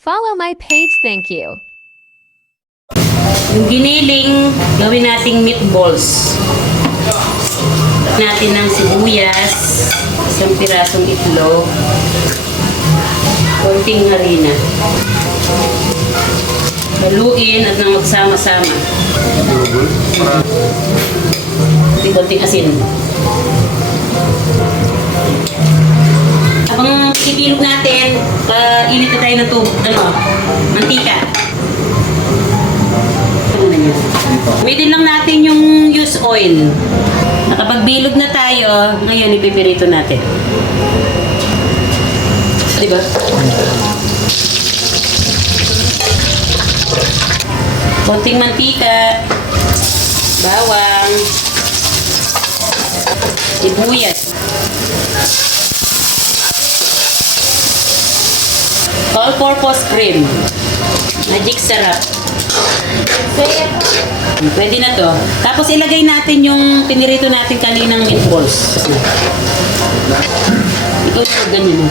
Follow my page, thank you. Yung giniling, gawin nating meatballs. Natin ng sibuyas, isang pirasong itlog, konting harina. Haluin at nang magsama-sama. Konting asin. Habang pipilog natin, init na tayo ng mantika. Pwede lang natin yung use oil. Nakapagbilog na tayo, ngayon ipipirito natin. Diba? Konting mantika, bawang, sibuyas, all-purpose cream, magic sarap. Pwede na to. Tapos ilagay natin yung pinirito natin kaninang meatballs. Ito yung ganyan.